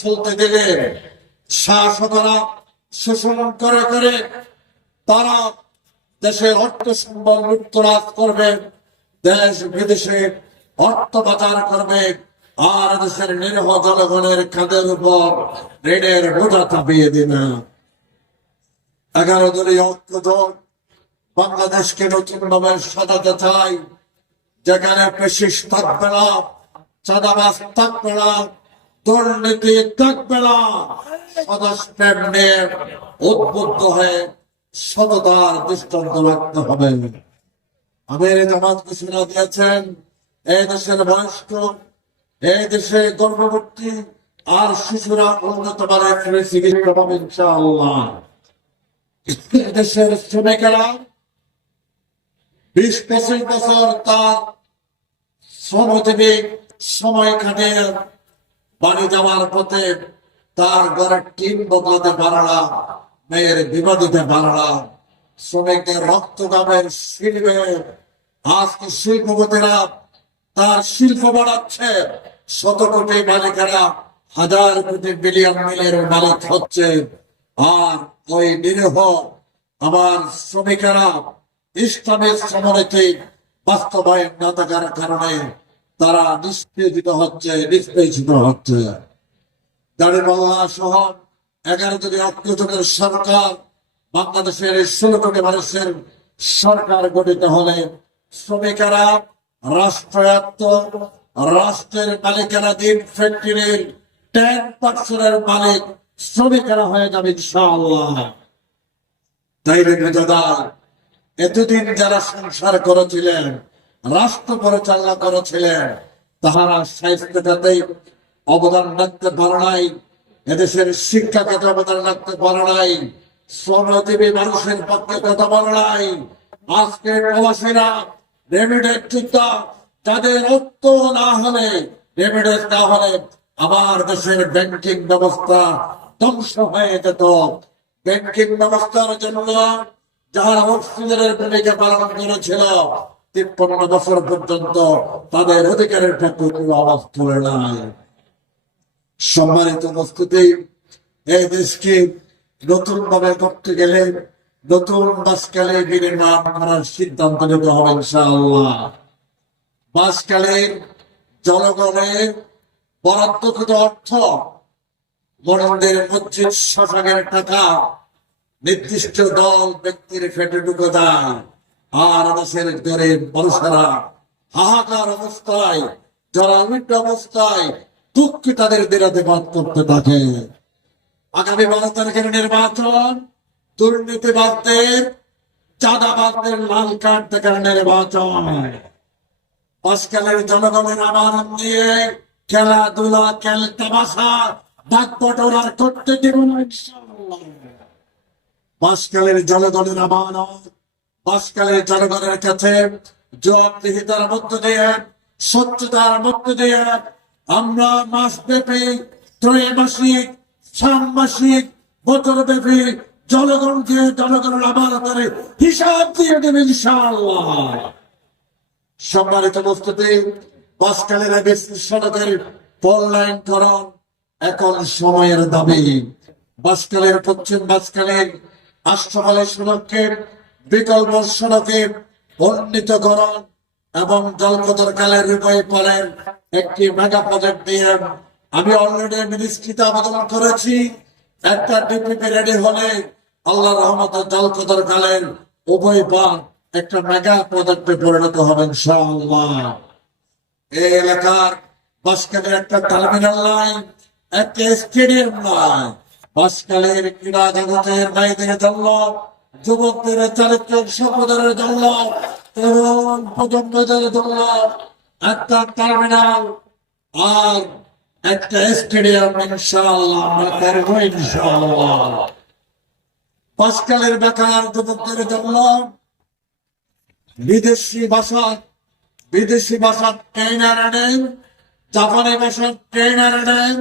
চলতে দিলে শাসকরা শোষণ করে করে তারা দেশের অর্থ সম্বল করবে, দেশ বিদেশে অর্থ পাচার করবে, আর দেশের জনগণের খাদের উপর ঋণের বোঝা চাপিয়ে দিবে। এগারো দলীয় ঐক্যজোট বাংলাদেশকে নতুন ভাবে সাজাতে চাই যেখানে পেশিস থাকবে না। চাঁদাবাস থাকবে না দুর্নীতি থাকবে না নিয়ে উদ্বুদ্ধ হয়ে সততার দৃষ্টান্ত রাখতে হবে। আমির জামাত দিয়েছেন এই দেশের বয়স্ক এই দেশে গর্ভবতী আর শিশুরা উন্নত মানের চিকিৎসা পাবে ইনশাআল্লাহ। দেশের শ্রমিকেরা বিশ পঁচিশ বছর তার শ্রমজীবী সময় কাটিয়ে বাড়ি যাওয়ার পথে তার ঘরের টিন বদলাতে পারলা মেয়ের বিবাহ দিতে শ্রমিকদের রক্ত গামের শিল্পে আজকে শিল্পপতিরা তার শিল্প বাড়াচ্ছে শত কোটি মালিকেরা হাজার কোটি বিলিয়ন মিলের মালিক হচ্ছে। আর ওই নিরীহ আমার শ্রমিকেরা ইসলামের শ্রমনীতি বাস্তবায়ন না থাকার কারণে তারা নিষ্পেষিত হচ্ছে নিষ্পেষিত হচ্ছে। দাঁড়িপাল্লা সহ এগারো জনের অজ্ঞজনের সরকার, বাংলাদেশের ষোলো কোটি মানুষের সরকার গঠিত হলে শ্রমিকেরা রাষ্ট্রায়ত্ত, রাষ্ট্রের মালিকেরা দিন ফ্যাক্টরির টেন পার্সেন্টের মালিক শ্রমিকেরা হয়ে যাবে ইনশাআল্লাহ। তাই রে মেজাদার এতদিন যারা সংসার করেছিলেন রাষ্ট্র পরিচালনা করেছিলেন। তাহারা সাহিত্য খাতে অবদান রাখতে পারে নাই, এদেশের শিক্ষা খাতে অবদান রাখতে পারে নাই, শ্রমজীবী মানুষের পক্ষে কথা বলে নাই। আজকে প্রবাসীরা রেমিডেন্ট চিন্তা তাদের অর্থ না হলে রেমিডেন্স না হলে আমার দেশের ব্যাংকিং ব্যবস্থা ধ্বংস হয়ে যেত। ব্যাংকিং ব্যবস্থার জন্য যারা অক্সিজেনের ভূমিকা পালন করেছিল তিপ্পান্ন বছর পর্যন্ত তাদের অধিকারের পক্ষে কোনো আওয়াজ তুলে নাই সম্মানিত এই দেশকে নতুন ভাবে করতে গেলে নতুন বাসকালে বিনির্মাণ করার সিদ্ধান্ত নিতে হবে ইনশাআল্লাহ। বাসকালের জনগণের বরাদ্দকৃত অর্থ মন্দির মসজিদ শাসকের টাকা নির্দিষ্ট দল ব্যক্তির ফেটে ঢুকে দেয় আর দেশের গরিব মানুষেরা হাহাকার অবস্থায়, যারা মৃত অবস্থায় দুঃখী তাদের বিরোধিবাদ করতে থাকে আগামী বারো তারিখের নির্বাচন, দুর্নীতিবাদদের, চাঁদাবাদদের লাল কার্ড থেকে নির্বাচন আজকালের জনগণের আমার নিয়ে খেলাধুলা, খেল তামাশা ভাগ বটরার করতে দেব না, ইনশাআল্লাহ। বাসকালের জনগণের আমানত বাসকালের জনগণের কাছে জবাবদিহিতার মধ্য দিয়ে স্বচ্ছতার মধ্য দিয়ে আমরা মাস ব্যাপী ত্রৈমাসিক ষান্মাসিক বছর ব্যাপী জনগণকে জনগণের আমানতের হিসাব দিয়ে দেবে ইনশাআল্লাহ। সম্মানিত বস্তুতে বাসকালের বেশি সড়কের পল লাইন করণ এখন সময়ের দাবি। বাসকালের পশ্চিম বাসকালের আষ্টমালের সড়ককে বিকল্প সড়কে উন্নীতকরণ এবং জলপথর কালের উপায় পারেন একটি মেগা প্রজেক্ট দিয়ে। আমি অলরেডি মিনিস্ট্রিতে আবেদন করেছি। একটা ডিপিপি রেডি হলে আল্লাহ রহমত জলপথর কালের উভয় পান একটা মেগা প্রজেক্টে পরিণত হবে ইনশাআল্লাহ। এই এলাকার বাসকালের একটা টার্মিনাল লাইন একটা স্টেডিয়াম লাইন বাসকালের ক্রীড়া জগতের বাইরের জন্য যুবকদের চারিত্র সম্পদের জন্য তরুণ প্রজন্মদের জন্য একটা টার্মিনাল আর একটা স্টেডিয়াম ইনশাআল্লাহ, আমরা বাসকালের বেকার যুবকদের জন্য বিদেশি ভাষা বিদেশি ভাষা ট্রেনার নেন জাপানি ভাষা ট্রেনার নেন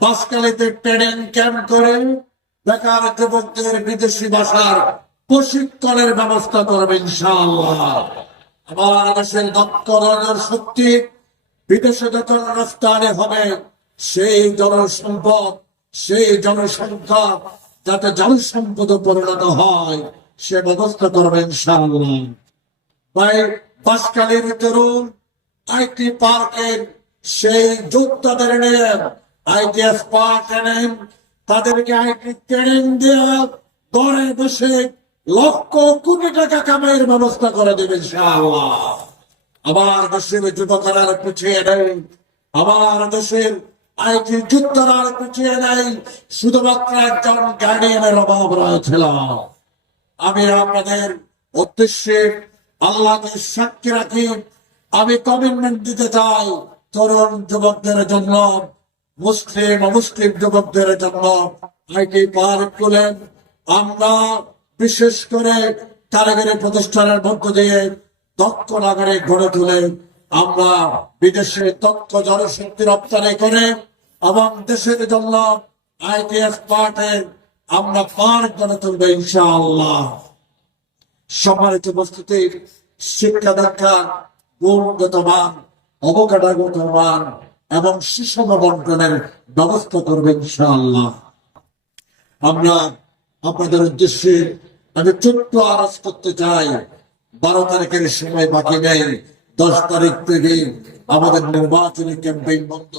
বাসকালিতে ট্রেনিং ক্যাম্প করেন বেকার যুবকদের বিদেশি ভাষার প্রশিক্ষণের ব্যবস্থা করবে ইনশাআল্লাহ। আমার দেশের দক্ষ শক্তি বিদেশে যত রফতানি হবে, সেই জনসম্পদ, সেই জনসংখ্যা যাতে জনসম্পদে পরিণত হয়, সে ব্যবস্থা করবেন ইনশাআল্লাহ। ভাই তরুণ আইটি পার্কের সেই যোদ্ধাদের নিয়ে আইটিএস পার্ক এনেন তাদেরকে আইটি ট্রেনিং দিয়ে ঘরে বসে লক্ষ কোটি টাকা কামাইয়ের ব্যবস্থা করে দেবে ইনশাআল্লাহ। আমার দেশের যুবকরা আর পিছিয়ে নেই আমার দেশের আইটি যুদ্ধরা আর পিছিয়ে নেই, শুধুমাত্র একজন গার্ডিয়ানের অভাব রয়েছিল। আমি আপনাদের উদ্দেশ্যে আল্লাহকে সাক্ষী রাখি, আমি কমিটমেন্ট দিতে চাই তরুণ যুবকদের জন্য, মুসলিম অমুসলিম যুবকদের জন্য। আইটি পার্ক খুলেন, আমরা বিশেষ করে কারিগরি প্রতিষ্ঠানের মধ্য দিয়ে দক্ষ নাগরিক গড়ে তুলে আমরা বিদেশে দক্ষ জনশক্তি রপ্তানি করে এবং দেশের জন্য আইটিএস পার্টের আমরা পার্ক গড়ে তুলবো ইনশাআল্লাহ। সম্মানিত উপস্থিতি, শিক্ষা দীক্ষা, গুণগত মান অবকাঠাগত মান এবং সুষম বন্টনের ব্যবস্থা করবে ইনশাআল্লাহ। আমরা আপনাদের উদ্দেশ্যে আমি ছোট্ট আরজ করতে চাই। বারো তারিখের সময় বাকি নেই। দশ তারিখ থেকে আমাদের নির্বাচনী ক্যাম্পেইন বন্ধ।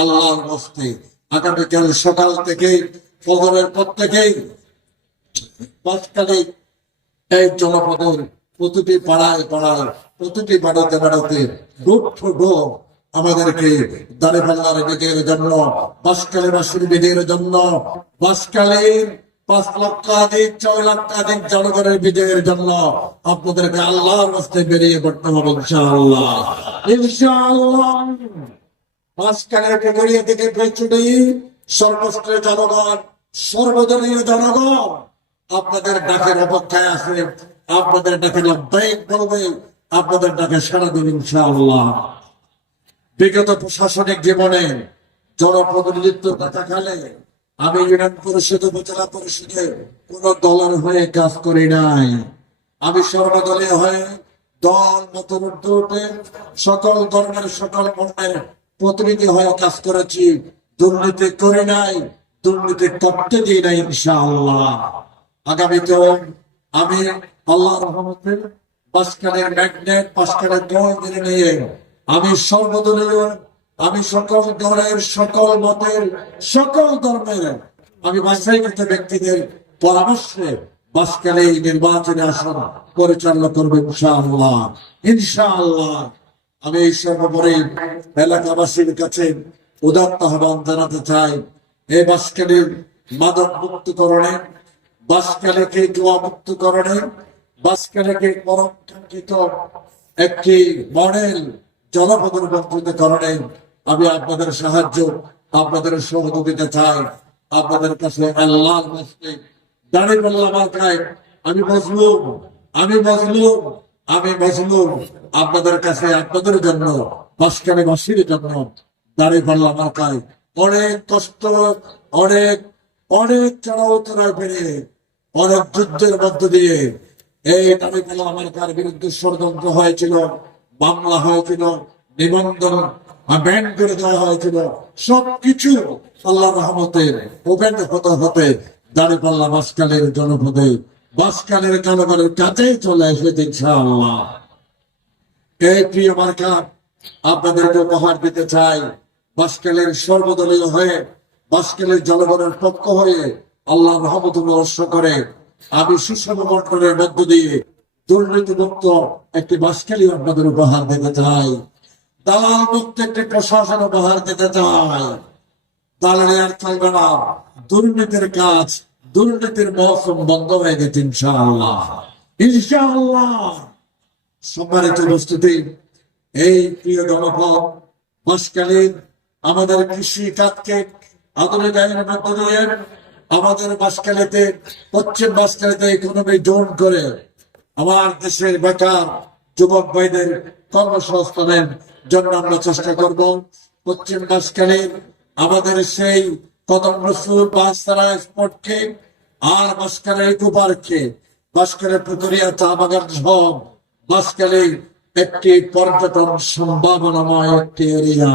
আল্লাহর বস্তে আগামীকাল সকাল থেকে, ফজরের পর থেকেই পাঁচকালে এই জনপদের প্রতিটি পাড়ায় পাড়ায়, প্রতিটি বাড়িতে বাড়িতে ডোর টু ডোর আমাদেরকে দাঁড়িপাল্লার বিজয়ের জন্য বাসকালী বাসীর বিজয়ের জন্য বাসকালীর পাঁচ লক্ষাধিক ছয় লক্ষাধিক জনগণের বিজয়ের জন্য আপনাদেরকে আল্লাহর রাস্তায় বেরিয়ে পড়তে হবে ইনশাআল্লাহ। ইনশাআল্লাহ। মাঝখানের থেকে জনগণ, সর্বদলীয় জনগণ আপনাদের ডাকের অপেক্ষায় আছে। আপনাদের ডাকে লাভবাহিক বলবে, আপনাদের ডাকে সারা দেবেন ইনশাআল্লাহ। বিগত প্রশাসনিক জীবনে জনপ্রতিনিধিত্ব কথা খালে আমি ইউনিয়ন পরিষদ উপজেলা পরিষদে কোন দলের হয়ে কাজ করি নাই। আমি সর্বদলীয় হয়ে দল উঠে সকল ধর্মের, সকল বর্ণের প্রতিনিধি হয়ে কাজ করেছি। দুর্নীতি করি নাই, দুর্নীতি করতে দিই নাই ইনশাআল্লাহ। আগামীতেও আমি আল্লাহ রহমতের পাঁচখানের ম্যাগনেট পাঁচখানের দল নিয়ে আমি সর্বদলীয় আমি সকল দলের সকল মতের, সকল ধর্মের, আমি বাছাইকৃত ব্যক্তিদের পরামর্শে বাসকালে এই নির্বাচনে আসন পরিচালনা করবে ইনশাআল্লাহ। ইনশাআল্লাহ। আমি এই সর্বোপরি এলাকাবাসীর কাছে উদাত্ত আহ্বান জানাতে চাই, এই বাসকালীর মাদক মুক্তকরণে বাসকালেকে জোয়া মুক্তকরণে বাসকালেকে পরকাঙ্ক্ষিত একটি মডেল জনপদের বঞ্চিত কারণে আমি আপনাদের সাহায্য, আপনাদের সহযোগিতা চাই। আপনাদের কাছে আল্লাহ দাঁড়িয়ে আমি মজলুম আমি মজলুম আমি মজলুম। আপনাদের কাছে, আপনাদের জন্য বাসকালে বাসীর জন্য দাঁড়িয়ে বললাম মাথায় অনেক কষ্ট, অনেক অনেক চড়াও উত্তরায় পেরিয়ে অনেক যুদ্ধের মধ্য দিয়ে এই দাবি পেল আমার তার বিরুদ্ধে ষড়যন্ত্র হয়েছিল, মামলা হয়েছিল, নিবন্ধন ব্যান করে দেওয়া হয়েছিল সবকিছু আল্লাহ রহমতের ওপেন হতে হতে দাঁড়িয়ে পাল্লা বাসকালের জনপদে বাসকালের জনগণের কাছেই চলে এসেছে ইনশাআল্লাহ। এই প্রিয় মার্কা, আপনাদেরকে উপহার দিতে চাই। বাসকালের সর্বদলীয় হয়ে বাসকালের জনগণের পক্ষ হয়ে আল্লাহ রহমত রহস্য করে, আমি সুষম বন্টনের মধ্য দিয়ে দুর্নীতিমুক্ত একটি বাসকালি আপনাদের উপহার দিতে চাই। দালাল মুক্ত একটি প্রশাসন উপহার দিতে চাই দালালি আর চলবে না। দুর্নীতির কাজ, দুর্নীতির মৌসুম বন্ধ হয়ে গেছে ইনশাআল্লাহ। ইনশাআল্লাহ। সম্মানিত উপস্থিতি, এই প্রিয় জনপদ বাসকালীন আমাদের কৃষি খাতকে আধুনিক আইনের মধ্য দিয়ে আমাদের বাসকালীতে পশ্চিম বাসকালীতে ইকোনমি জোন করে, আমার দেশের বেকার যুবক ভাইদের কর্মসংস্থানের জন্য আমরা চেষ্টা করব পশ্চিম বাসকালীন আমাদের সেই কদম রসুল বাসতারা স্পটকে আর বাসকালের ইকো পার্ককে বাসকালের পুকুরিয়া চা বাগান সহ বাসকালী একটি পর্যটন সম্ভাবনাময় একটি এরিয়া।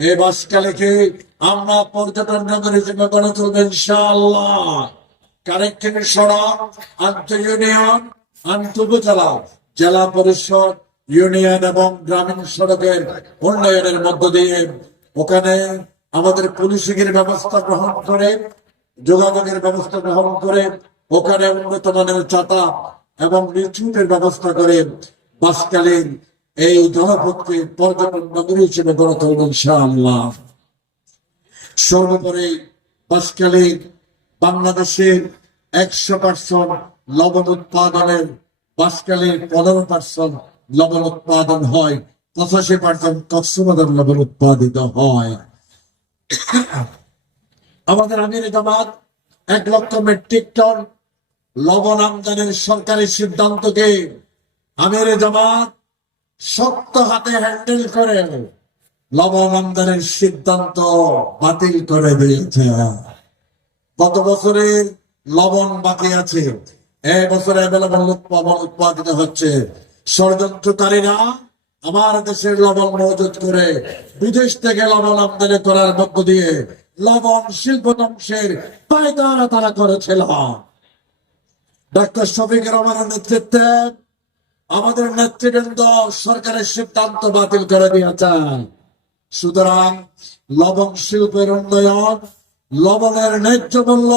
এই বাসকালেকে আমরা পর্যটন নগর হিসেবে গড়ে তুলবো সড়ক আন্ত ইউনিয়ন আন্ত জেলা পরিষদ ইউনিয়ন এবং গ্রামীণ সড়কের উন্নয়নের মধ্য দিয়ে ওখানে আমাদের পুলিশিংয়ের ব্যবস্থা গ্রহণ করে, যোগাযোগের ব্যবস্থা গ্রহণ করে, ওখানে উন্নত মানের চাতা এবং নিচুটের ব্যবস্থা করে বাসকালীন এই জনপদকে পর্যটন নগরী হিসেবে গড়ে তুলব ইনশাআল্লাহ। সর্বোপরি বাসকালীন বাংলাদেশের একশো পার্সেন্ট লবণ উৎপাদনের বাসকালীন পনেরো পার্সেন্ট লবণ উৎপাদন হয়, পঁচাশি পার্সেন্ট কক্সবাজার লবণ উৎপাদিত হয়। আমাদের আমির জামাত, এক লক্ষ মেট্রিক টন লবণ আমদানির সরকারি সিদ্ধান্তকে আমির জামাত শক্ত হাতে হ্যান্ডেল করে লবণ আমদানির সিদ্ধান্ত বাতিল করে দিয়েছে। গত বছরে লবণ বাকি আছে এই বছরে অ্যাভেলেবল উৎপাদিত হচ্ছে ষড়যন্ত্রকারীরা আমার দেশের লবণ মজুত করে বিদেশ থেকে লবণ আমদানি করার মধ্য দিয়ে লবণ শিল্প ধ্বংসের পায়দারা তারা করেছিল। ডাক্তার শফিক রহমানের নেতৃত্বে আমাদের নেতৃবৃন্দ সরকারের সিদ্ধান্ত বাতিল করে দিয়েছেন সুতরাং লবণ শিল্পের উন্নয়ন, লবণের ন্যায্য মূল্য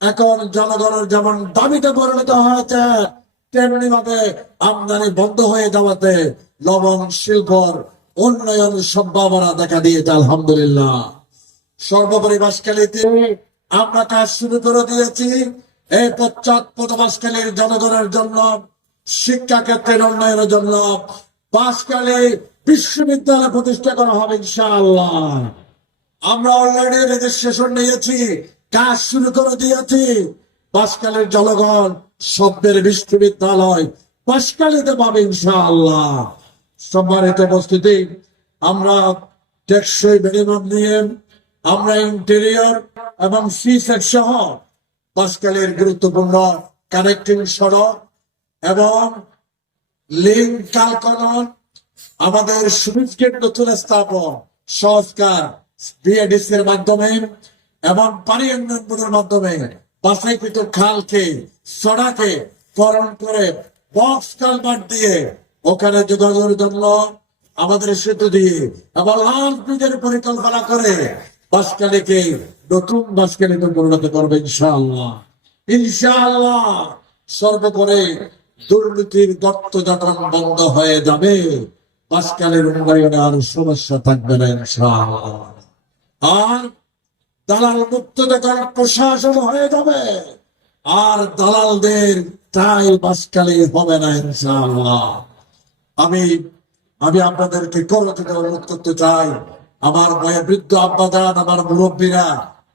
এখন জনগণের যেমন দাবিতে পরিণত হয়েছে তেমনি ভাবে আমদানি বন্ধ হয়ে যাওয়াতে লবণ শিল্পর উন্নয়ন সম্ভাবনা দেখা দিয়েছে, আলহামদুলিল্লাহ। সর্বোপরি বাসকালীতে আমরা কাজ শুরু করে দিয়েছি। এই পশ্চাৎপদ বাসকালীর জনগণের জন্য শিক্ষা ক্ষেত্রের উন্নয়নের জন্য বাসকালী বিশ্ববিদ্যালয় প্রতিষ্ঠা করা হবে, ইনশাআল্লাহ। আমরা অলরেডি রেজিস্ট্রেশন নিয়েছি, কাজ শুরু করে দিয়েছি। বাসকালের জনগণ সভ্যের বিশ্ববিদ্যালয় বাসকালিতে পাবে ইনশাআল্লাহ। সম্মানিত উপস্থিতি, আমরা টেকসই বেড়িমাপ নিয়ে, আমরা ইন্টেরিয়র এবং সি সহ বাসকালের গুরুত্বপূর্ণ কানেক্টিং সড়ক এবং লিঙ্ক কালকলন আমাদের সুইচগেট নতুন স্থাপন, সংস্কার বিএডিসি এর মাধ্যমে এবং পানি উন্নয়ন মাধ্যমে। বাসাইকৃত খালকে সড়াকে করণ করে বক্স কালভার্ট দিয়ে ওখানে যোগাযোগের জন্য আমাদের সেতু দিয়ে এবং লাল ব্রিজের পরিকল্পনা করে বাসকালীকে নতুন বাসকালীতে পরিণত করবে ইনশাআল্লাহ। ইনশাআল্লাহ সর্বোপরি দুর্নীতির গর্ত যখন বন্ধ হয়ে যাবে। বাসকালের উন্নয়নে আর সমস্যা থাকবে না ইনশাআল্লাহ। আর দালাল মুক্ত যখন প্রশাসন হয়ে যাবে। আর দালালদের তাই বাসকালে হবে না, ইনশাআল্লাহ। আমি আমি আপনাদেরকে করতে অনুরোধ করতে চাই, আমার বয়ে বৃদ্ধ আব্বাদান আমার মুরব্বীরা,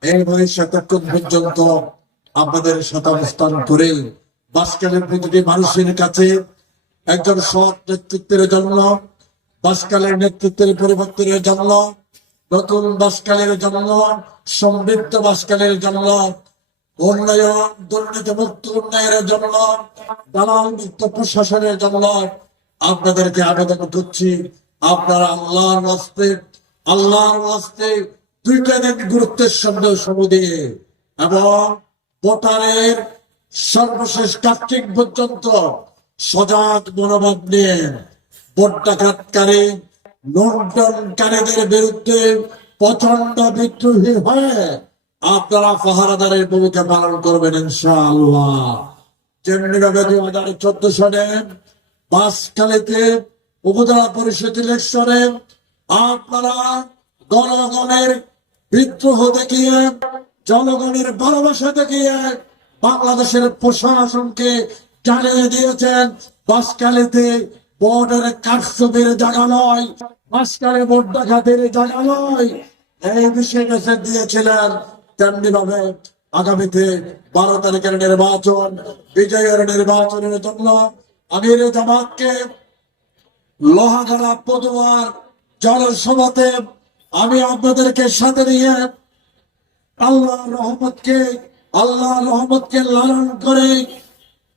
এই বয়স এতক্ষণ পর্যন্ত সাথে অবস্থান করে বাসকালের প্রতিটি মানুষের কাছে একজন সৎ নেতৃত্বের জন্য বাসকালের নেতৃত্বের পরিবর্তনের জন্য নতুন বাসকালের জন্য সমৃদ্ধ বাসকালের জন্য উন্নয়ন দুর্নীতি মুক্ত উন্নয়নের জন্য দালাল মুক্ত প্রশাসনের জন্য আপনাদেরকে আবেদন করছি, আপনারা আল্লাহর বাস্তে আল্লাহর বাস্তে দুইটা দিন গুরুত্বের সঙ্গে সময় দিয়ে এবং ভোটারের সর্বশেষ কার্তিক পর্যন্ত সজাগ মনোভাব নিয়ে ভোট ডাকাতকারী লন্ডনকারীদের বিরুদ্ধে প্রচণ্ড বিদ্রোহী হয়ে আপনারা পাহারাদারের ভূমিকা পালন করবেন ইনশাআল্লাহ। যেমনি ভাবে দুই হাজার চোদ্দ সালে বাসখালীতে উপজেলা পরিষদ ইলেকশনে আপনারা জনগণের বিদ্রোহ দেখিয়ে, জনগণের ভালোবাসা দেখিয়ে বাংলাদেশের প্রশাসনকে জানিয়ে দিয়েছেন বাসকালীতে বর্ডার কারসবের জায়গা নয় বাসকালে ভোট জায়গা নয় এই বিষয়ে মেসেজ দিয়েছিলেন তেমনি ভাবে আগামীতে বারো তারিখের নির্বাচন, বিজয়ের নির্বাচনের জন্য আমির জামাতকে লোহাগড়া পদুয়ার জনসভাতে আমি আপনাদেরকে সাথে নিয়ে আল্লাহ রহমতকে আল্লাহ রহমতকে লালন করে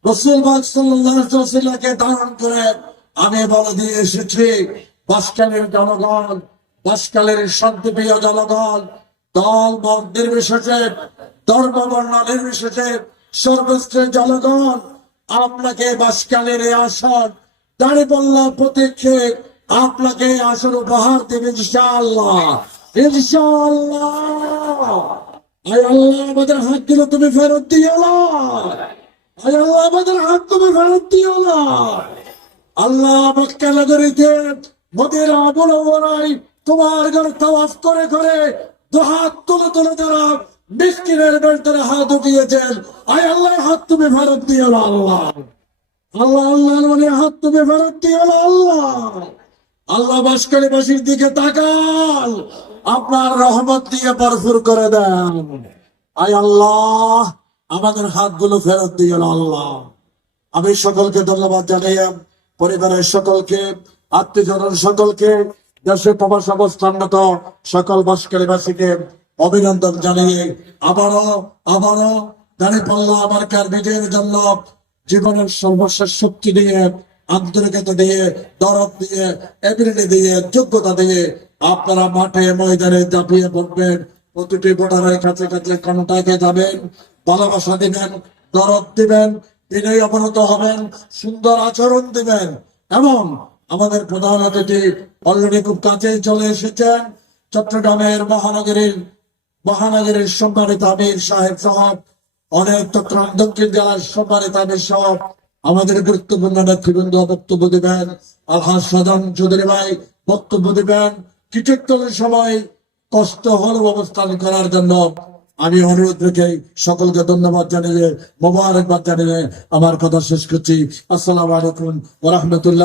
রসুলবাগ সাল্লাহকে ধারণ করে আমি বলে দিয়ে এসেছি, বাসকালের জনগণ, বাসকালের শান্তিপ্রিয় জনগণ, দল মত নির্বিশেষে, ধর্ম বর্ণ নির্বিশেষে সর্বশ্রেষ্ঠ জনগণ, আপনাকে বাসকালের আসন দাঁড়িপাল্লা প্রতীক্ষে, আপনাকে আসন উপহার দেবে ইনশাআল্লাহ। ইনশাআল্লাহ। আল্লাহ, আমাদের তুমি ফেরত দিও না। আমাদের হাত তুমি ফেরত দিও না। আল্লাহ মক্কা নগরীতে মদিরা বড়াই তোমার ঘর তাওয়াফ করে করে দুহাত তুলে তুলে তারা মিসকিনের বেল্টের হাত উঠিয়েছেন। আয় আল্লাহ হাত তুমি ফেরত দিও না আল্লাহ। আল্লাহ আল্লাহ মানে হাত তুমি ফেরত দিও না আল্লাহ। আল্লাহ বাসকালী বাসীর দিকে তাকান আপনার রহমত দিয়ে ভরপুর করে দেন। আয় আল্লাহ, আমাদের হাতগুলো ফেরত দিও না আল্লাহ। আমি সকলকে ধন্যবাদ জানাই পরিবারের সকলকে আত্মীয়জনের সকলকে, দেশে প্রবাস অবস্থানরত সকল বাসকালীবাসীকে অভিনন্দন জানিয়ে আবারও আবারও দাঁড়িয়ে পাল্লা আমার কার বিজয়ের জন্য জীবনের সর্বশেষ শক্তি দিয়ে, আন্তরিকতা দিয়ে, দরদ দিয়ে, এবিলিটি দিয়ে, যোগ্যতা দিয়ে আপনারা মাঠে ময়দানে ঝাঁপিয়ে পড়বেন। প্রতিটি ভোটারের কাছে কাছে কন্টাকে যাবেন, ভালোবাসা দিবেন, দরদ দিবেন বিনয় অবনত হবেন, সুন্দর আচরণ দিবেন। এবং আমাদের প্রধান অতিথি অলরেডি খুব কাছেই চলে এসেছেন। চট্টগ্রামের মহানগরীর মহানগরীর সম্মানিত আমির সাহেব সাহেব অনেক চট্টগ্রাম দক্ষিণ জেলার সম্মানিত আমির সাহেব আমাদের গুরুত্বপূর্ণ নেতৃবৃন্দ বক্তব্য দিবেন। আলহাজ সাজান চৌধুরী ভাই বক্তব্য দিবেন। কিছুক্ষণের সময় কষ্ট হল অবস্থান করার জন্য আমি অনুরোধ রেখে সকলকে ধন্যবাদ জানিয়ে, মোবারকবাদ জানিয়ে আমার কথা শেষ করছি। আসসালাম আলাইকুম ওরহমতুল্লাহ